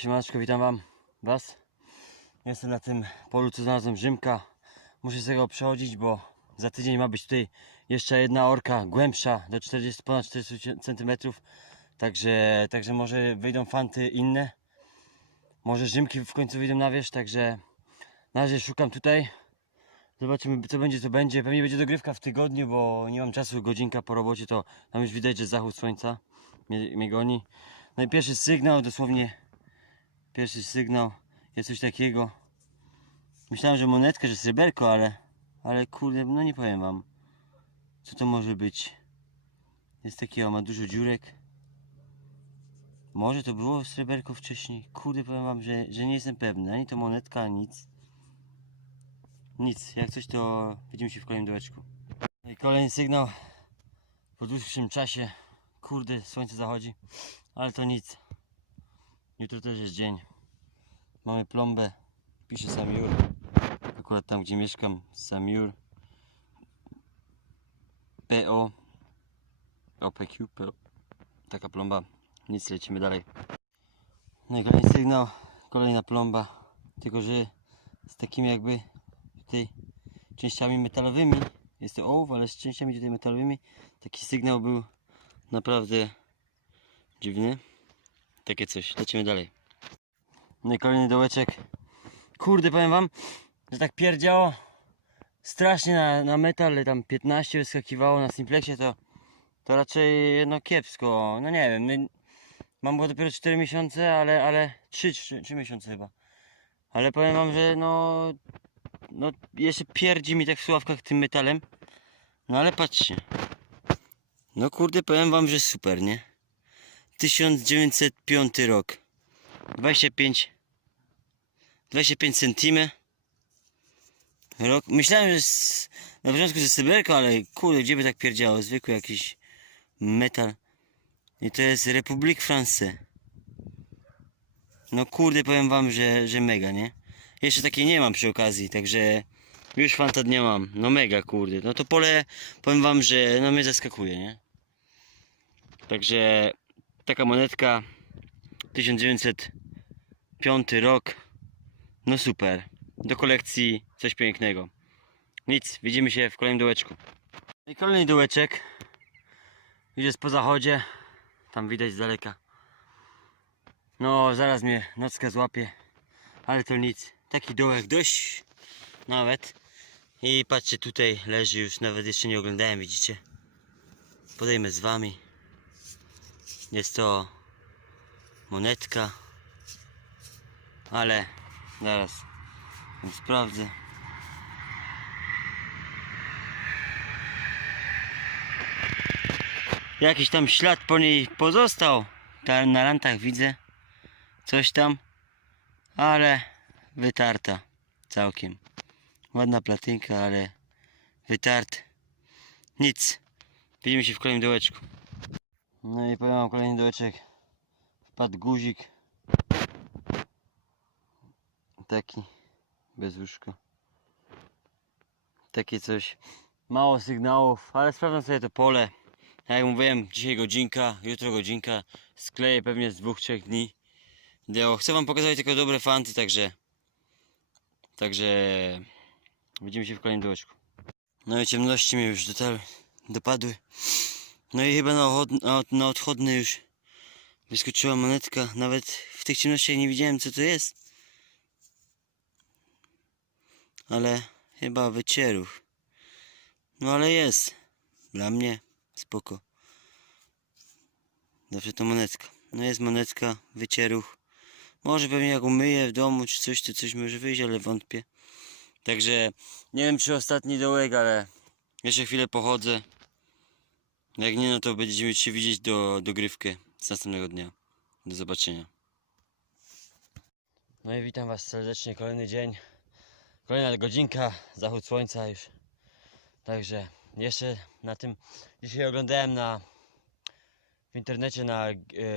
siemaneczko, witam wam, was. Jestem na tym polu, co znalazłem Rzymka. Muszę z tego przechodzić, bo za tydzień ma być tutaj jeszcze jedna orka głębsza, do 40, ponad 40 cm. Także, także może wyjdą fanty inne. Może Rzymki w końcu wyjdą na wierzch, także na razie szukam tutaj. Zobaczymy co będzie, co będzie. Pewnie będzie dogrywka w tygodniu, bo nie mam czasu, godzinka po robocie, to tam już widać, że zachód słońca mnie, mnie goni. No i pierwszy sygnał, dosłownie pierwszy sygnał, jest coś takiego. Myślałem, że monetka, że sreberko, ale, ale kurde, no nie powiem wam, co to może być. Jest takiego, ma dużo dziurek. Może to było sreberko wcześniej. Kurde, powiem wam, że, że nie jestem pewny. Ani to monetka, ani nic. Nic, jak coś to widzimy się w kolejnym dołeczku. I kolejny sygnał po dłuższym czasie. Kurde, słońce zachodzi, ale to nic. Jutro też jest dzień. Mamy plombę. Pisze Samiur. Akurat tam, gdzie mieszkam, Samiur. PO. OPQ, PO. Taka plomba. Nic, lecimy dalej. No i kolejny sygnał. Kolejna plomba. Tylko, że z takimi jakby tutaj częściami metalowymi. Jest to ołów, ale z częściami tutaj metalowymi. Taki sygnał był naprawdę dziwny. Takie coś. Lecimy dalej. No i kolejny dołeczek. Kurde, powiem wam, że tak pierdziało strasznie na, na metal, tam 15 wyskakiwało na simplexie, to, to raczej no kiepsko. No nie wiem, no, mam go dopiero 4 miesiące, ale, ale 3, 3, 3 miesiące chyba. Ale powiem wam, że no, no jeszcze pierdzi mi tak w sławkach tym metalem. No ale patrzcie. No kurde, powiem wam, że super, nie? 1905 rok. 25 25 cm. Rok. Myślałem, że z, na początku że sreberko, ale kurde, gdzie by tak pierdziało? Zwykły jakiś metal. I to jest Republik France. No kurde, powiem wam, że, że mega, nie? Jeszcze takiej nie mam przy okazji, także już fanta nie mam. No mega, kurde. No to pole, powiem wam, że no mnie zaskakuje, nie? Także taka monetka 1905 rok. No super. Do kolekcji coś pięknego. Nic, widzimy się w kolejnym dołeczku. I kolejny dołeczek. Idzie po zachodzie. Tam widać z daleka. No, zaraz mnie nocka złapie. Ale to nic. Taki dołek dość nawet. I patrzcie, tutaj leży już, nawet jeszcze nie oglądałem, widzicie? Podejmę z wami. Jest to monetka, ale zaraz sprawdzę. Jakiś tam ślad po niej pozostał. Tam na lantach widzę coś tam, ale wytarta całkiem. Ładna platynka, ale wytart. Nic. Widzimy się w kolejnym dołeczku. No i powiem kolejny dołeczek. Wpadł guzik. Taki. Bez łóżka. Takie coś. Mało sygnałów, ale sprawdzam sobie to pole. Tak Jak mówiłem, dzisiaj godzinka, jutro godzinka. Skleję pewnie z dwóch, trzech dni. Wideo. Chcę wam pokazać tylko dobre fanty, także... Także... Widzimy się w kolejnym dołeczku. No i ciemności mnie już dotarły, dopadły. No i chyba na, ochod, na, na odchodny już wyskoczyła monetka. Nawet w tych ciemnościach nie widziałem co to jest. Ale chyba wycieruch. No ale jest. Dla mnie spoko. Zawsze to monetka. No jest monetka, wycieruch. Może pewnie jak umyję w domu czy coś, to coś może wyjść, ale wątpię. Także nie wiem czy ostatni dołek, ale jeszcze chwilę pochodzę. Jak nie, no to będziemy się widzieć do dogrywkę z następnego dnia. Do zobaczenia. No i witam Was serdecznie, kolejny dzień. Kolejna godzinka, zachód słońca już. Także jeszcze na tym, dzisiaj oglądałem na w internecie na e,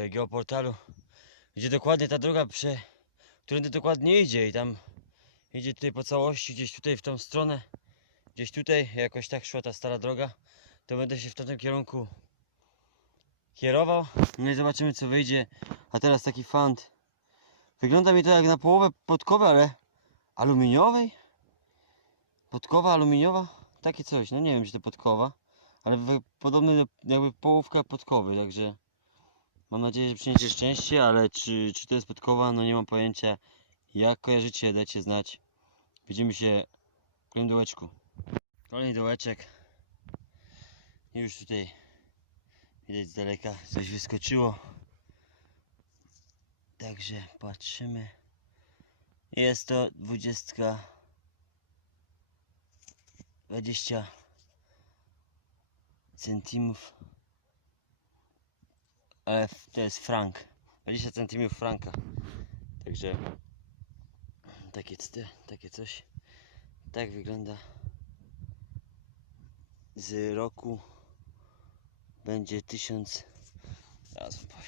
geoportalu, gdzie dokładnie ta droga prze, którędy dokładnie idzie i tam idzie tutaj po całości, gdzieś tutaj w tą stronę, gdzieś tutaj, jakoś tak szła ta stara droga, to będę się w tamtym kierunku kierował. No i zobaczymy co wyjdzie. A teraz taki fant Wygląda mi to jak na połowę podkowy, ale aluminiowej? Podkowa aluminiowa? Takie coś, no nie wiem czy to podkowa, ale podobny do jakby połówka podkowy, także mam nadzieję, że przyniesie szczęście, ale czy, czy to jest podkowa, no nie mam pojęcia. Jak kojarzycie, dajcie znać. Widzimy się w kolejnym dołeczku. Kolejny dołeczek. Już tutaj widać z daleka coś wyskoczyło. Także patrzymy. Jest to dwudziestka. 20 centimów. Ale to jest frank. 20 centimów franka. Także takie, takie coś. Tak wygląda. Z roku będzie 1000. Zaraz powiem.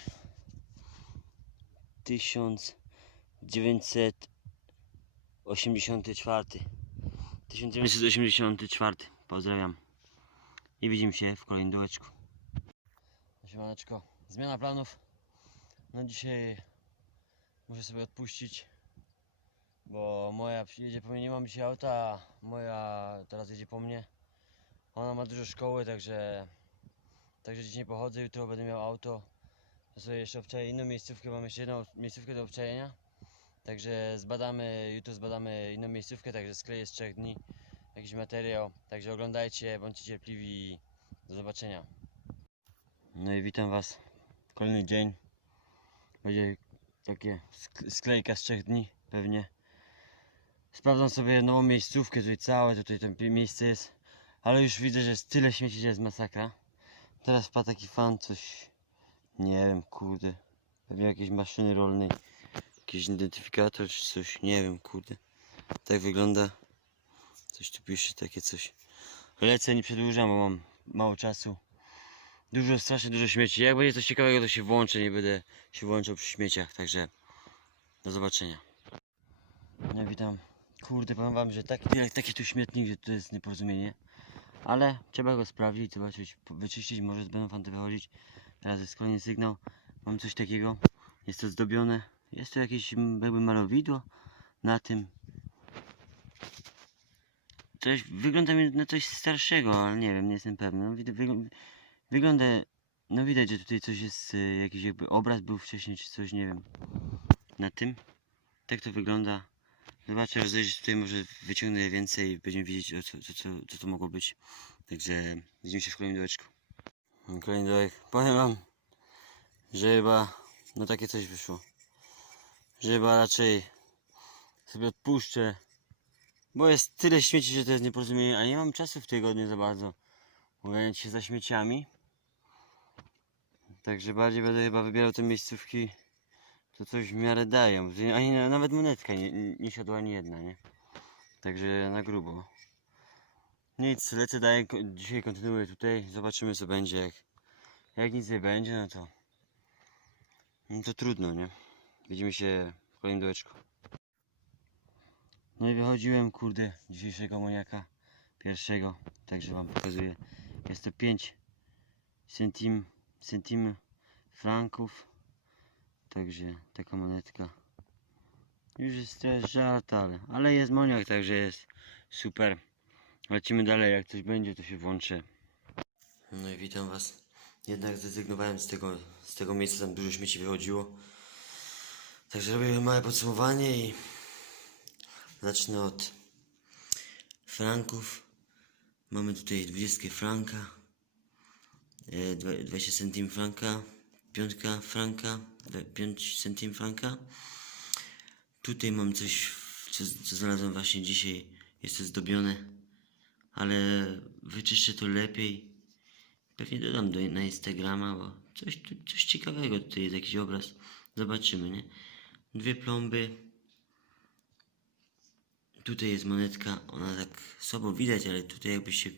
1984. 1984. Pozdrawiam. I widzimy się w kolejnym dołeczku. Siemaneczko. Zmiana planów. No dzisiaj muszę sobie odpuścić. Bo moja jedzie po mnie, nie mam dzisiaj auta, moja teraz jedzie po mnie. Ona ma dużo szkoły, także także nie pochodzę, jutro będę miał auto. To sobie jeszcze obczaję inną miejscówkę, mam jeszcze jedną miejscówkę do obczajenia. Także zbadamy, jutro zbadamy inną miejscówkę, także skleję z trzech dni jakiś materiał. Także oglądajcie, bądźcie cierpliwi i do zobaczenia. No i witam was. Kolejny dzień. Będzie takie sk- sklejka z trzech dni pewnie. Sprawdzam sobie nową miejscówkę, tutaj całe tutaj to miejsce jest. Ale już widzę, że jest tyle śmieci, że jest masakra. Teraz wpadł taki fan, coś... Nie wiem, kurde. Pewnie jakieś maszyny rolnej. Jakiś identyfikator czy coś, nie wiem, kurde. Tak wygląda. Coś tu pisze, takie coś. Lecę, nie przedłużam, bo mam mało czasu. Dużo, strasznie dużo śmieci. Jak będzie coś ciekawego, to się włączę, nie będę się włączał przy śmieciach, także do zobaczenia. No witam. Kurde, powiem wam, że taki, taki tu śmietnik, że to jest nieporozumienie. Ale trzeba go sprawdzić, zobaczyć, wyczyścić, może będą fanty wychodzić. Teraz jest kolejny sygnał. Mam coś takiego. Jest to zdobione. Jest to jakieś jakby malowidło na tym. Coś, wygląda mi na coś starszego, ale nie wiem, nie jestem pewny. No, wygląda, no widać, że tutaj coś jest, y, jakiś jakby obraz był wcześniej, czy coś, nie wiem. Na tym. Tak to wygląda. Zobaczę, zejść tutaj może wyciągnę więcej i będziemy wiedzieć, o co, co, co, co to mogło być. Także widzimy się w kolejnym dołeczku. Kolejny dołek. Powiem wam, że chyba, no takie coś wyszło. Że chyba raczej sobie odpuszczę. Bo jest tyle śmieci, że to jest nieporozumienie, a nie mam czasu w tygodniu za bardzo oganiać się za śmieciami. Także bardziej będę chyba wybierał te miejscówki, to coś w miarę dają. Ani na- nawet monetka nie, nie, siadła ani jedna, nie? Także na grubo. Nic, lecę ko- dzisiaj kontynuuję tutaj, zobaczymy co będzie. Jak, jak nic nie będzie, no to, no to trudno, nie? Widzimy się w kolejnym dołeczku. No i wychodziłem, kurde, dzisiejszego moniaka pierwszego, także wam pokazuję. Jest to 5 centim, centim franków, także taka monetka. Już jest też żart, ale, ale jest moniak, także jest super. Lecimy dalej, jak coś będzie, to się włączę. No i witam was. Jednak zrezygnowałem z tego, z tego miejsca, tam dużo śmieci wychodziło. Także robię małe podsumowanie i zacznę od franków. Mamy tutaj 20 franka, e, dwa- 20 centim franka, piątka franka, dwa- 5 centim franka. Tutaj mam coś, co, co znalazłem właśnie dzisiaj. Jest to zdobione, ale wyczyszczę to lepiej. Pewnie dodam do, na Instagrama, bo coś, coś ciekawego tutaj jest jakiś obraz. Zobaczymy, nie? Dwie plomby. Tutaj jest monetka, ona tak słabo widać, ale tutaj jakby się,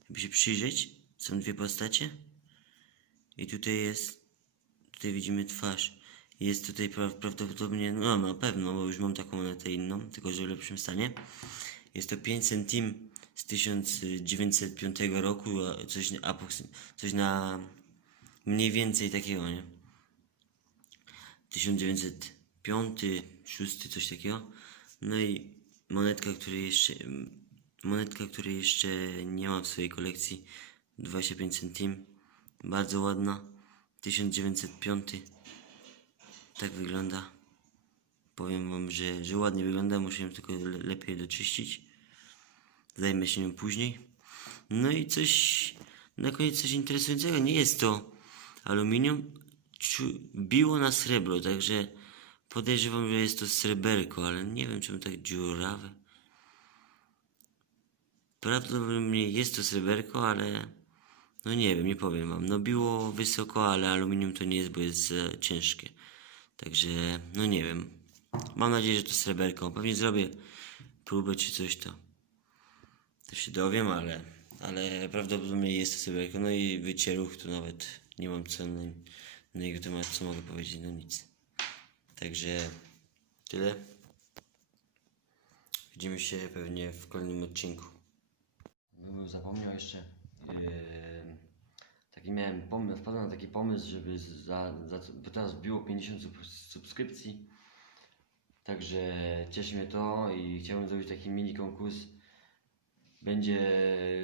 jakby się przyjrzeć, są dwie postacie. I tutaj jest, tutaj widzimy twarz. Jest tutaj pra, prawdopodobnie, no na pewno, bo już mam taką monetę inną, tylko że w lepszym stanie. Jest to 5 centim z 1905 roku, coś, coś na mniej więcej takiego, nie? 1900 piąty, szósty, coś takiego. No i monetka, której jeszcze, monetka, której jeszcze nie mam w swojej kolekcji, 25 centim, bardzo ładna, 1905, tak wygląda. Powiem wam, że, że ładnie wygląda, muszę ją tylko le- lepiej doczyścić. Zajmę się nią później. No i coś, na koniec coś interesującego, nie jest to aluminium, biło na srebro, także podejrzewam, że jest to sreberko, ale nie wiem czemu tak dziurawe. Prawdopodobnie jest to sreberko, ale no nie wiem, nie powiem wam. No biło wysoko, ale aluminium to nie jest, bo jest ciężkie. Także no nie wiem. Mam nadzieję, że to sreberko. Pewnie zrobię próbę czy coś to. To się dowiem, ale, ale prawdopodobnie jest to sreberko. No i wycieruch to nawet nie mam co na, na jego temat, co mogę powiedzieć, no nic. Także tyle. Widzimy się pewnie w kolejnym odcinku. No zapomniał jeszcze. Yy, taki miałem pomysł, wpadłem na taki pomysł, żeby za, za bo teraz było 50 sub, subskrypcji. Także cieszy mnie to i chciałbym zrobić taki mini konkurs. Będzie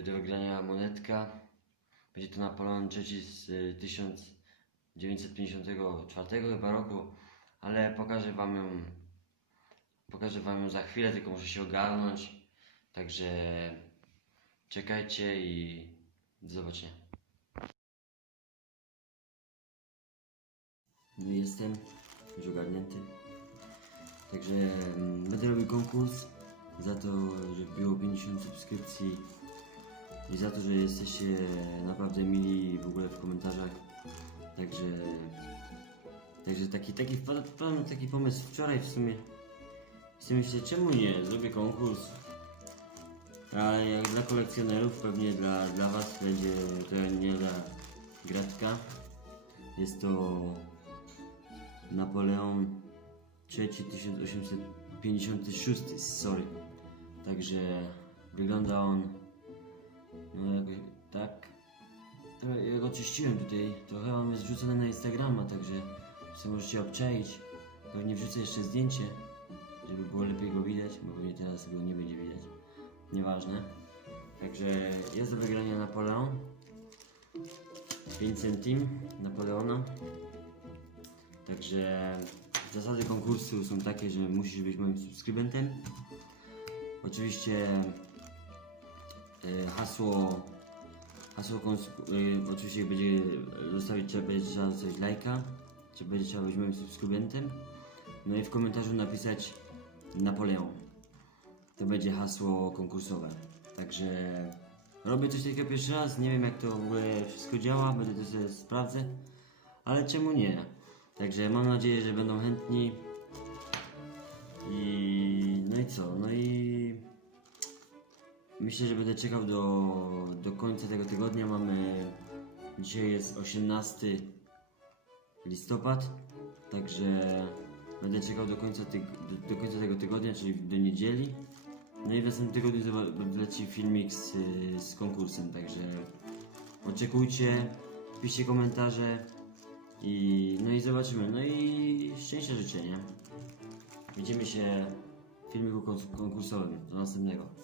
do wygrania monetka. Będzie to Napoleon III z y, 1954 chyba roku, ale pokażę wam ją. Pokażę wam ją za chwilę, tylko muszę się ogarnąć. Także czekajcie i do zobaczenia. Jestem już ogarnięty. Także mm, będę robił konkurs za to, że było 50 subskrypcji i za to, że jesteście naprawdę mili w ogóle w komentarzach. Także Także taki, taki wpadł, taki pomysł wczoraj w sumie. I sobie myślę, czemu nie? Zrobię konkurs. Ale jak dla kolekcjonerów, pewnie dla, dla Was będzie to nie dla gratka. Jest to Napoleon III 1856, sorry. Także wygląda on no jakoś tak. Ja go czyściłem tutaj, trochę mam jest wrzucone na Instagrama, także sobie możecie obczaić. Pewnie wrzucę jeszcze zdjęcie, żeby było lepiej go widać, bo pewnie teraz go nie będzie widać. Nieważne. Także jest do wygrania Napoleon. 5 centim Napoleona. Także zasady konkursu są takie, że musisz być moim subskrybentem. Oczywiście e, hasło hasło e, oczywiście będzie zostawić trzeba będzie trzeba zostawić lajka, czy będzie trzeba być moim subskrybentem. No i w komentarzu napisać Napoleon. To będzie hasło konkursowe. Także robię coś takiego pierwszy raz, nie wiem jak to w ogóle wszystko działa, będę to sobie sprawdzę, ale czemu nie? Także mam nadzieję, że będą chętni. I no i co? No i myślę, że będę czekał do, do końca tego tygodnia. Mamy dzisiaj jest 18 listopad, także będę czekał do końca, do, do końca tego tygodnia, czyli do niedzieli. No i w następnym tygodniu leci filmik z, z konkursem, także oczekujcie, piszcie komentarze i no i zobaczymy. No i szczęścia życzę, nie? Widzimy się w filmiku konkursowym. Do następnego.